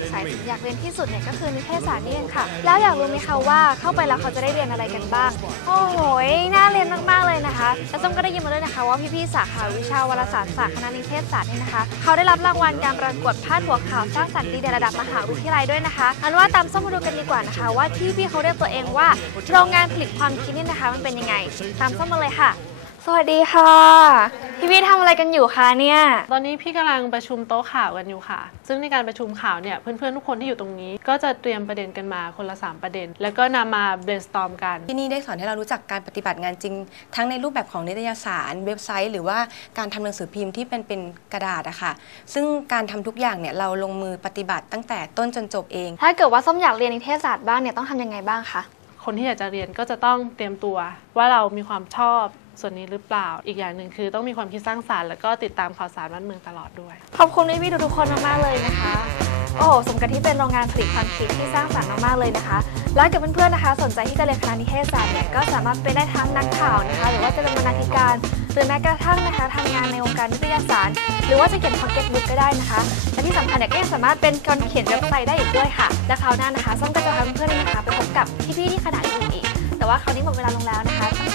สายอยากเรียนที่สุดเนี่ยก็คือนิเทศศาสตร์นี่เองค่ะ แล้วอยากรู้ไหมคะว่าเข้าไปแล้วเขาจะได้เรียนอะไรกันบ้าง โอ้โห น่าเรียนมากๆเลยนะคะ แล้วส้มก็ได้ยินมาด้วยนะคะ ว่าพี่ๆสาขาวิชาวารสารศาสตร์คณะนิเทศศาสตร์นี่นะคะ เขาได้รับรางวัลการประกวดพาดหัวข่าวสร้างสรรค์ดีเด่นระดับมหาวิทยาลัยด้วยนะคะอันว่าตามส้มมาดูกันดีกว่านะคะ ว่าที่พี่เขาเรียกตัวเองว่าโรงงานผลิตความคิดนี่นะคะ มันเป็นยังไง ตามส้มมาเลยค่ะ สวัสดีค่ะ พี่พี่ๆทำอะไรกันอยู่คะเนี่ย ตอนนี้พี่กำลังประชุมโต๊ะข่าวกันอยู่ค่ะ ซึ่งในการประชุมข่าวเนี่ยเพื่อนๆทุกคนที่อยู่ตรงนี้ ก็จะเตรียมประเด็นกันมาคนละ 3 ประเด็น แล้วก็นำมา brainstorm กัน ที่นี่ได้สอนให้เรารู้จักการปฏิบัติงานจริง ทั้งในรูปแบบของนิตยสารเว็บไซต์ หรือว่าการทำหนังสือพิมพ์ที่เป็นเป็นกระดาษอะค่ะ ซึ่งการทำทุกอย่างเนี่ยเราลงมือปฏิบัติตั้งแต่ต้นจนจบเอง ถ้าเกิดว่าส้มอยากเรียนนิเทศศาสตร์บ้างเนี่ยต้องทำยังไงบ้างคะ คนที่อยากจะเรียนก็จะต้องเตรียมตัว ว่าเรามีความชอบส่วนนี้หรือเปล่า อีกอย่างหนึ่งคือต้องมีความคิดสร้างสารรค์แล้วก็ติดตามข่าวสารบ้านเมืองตลอดด้วย ขอบคุณพี่ๆทุกๆคนมากๆเลยนะคะ โอ้โหสมกับที่เป็นโรงงานผลิตความคิดที่สร้างสรรค์มากๆเลยนะคะ แล้วกับเพื่อนๆนะคะ สนใจที่จะเรียนคณะนิเทศศาสตร์เนี่ยก็สามารถไปได้ทั้งนักข่าวนะคะ หรือว่าจะเป็นบรรณาธิการ หรือแม้กระทั่งนะคะทำงานในวงการนิตยสาร หรือว่าจะเขียนพ็อกเก็ตบุ๊กก็ได้นะคะและที่สำคัญเนี่ยก็ยังสามารถเป็นคนเขียนเว็บไซต์ได้อีกด้วยค่ะ และคราวหน้านะคะส้มก็จะพาเพื่อนๆนะคะ ไปพบกับพี่ๆที่ขนาดอื่นอีก แต่ว่าคราวนี้หมดเวลาลงแล้วนะคะ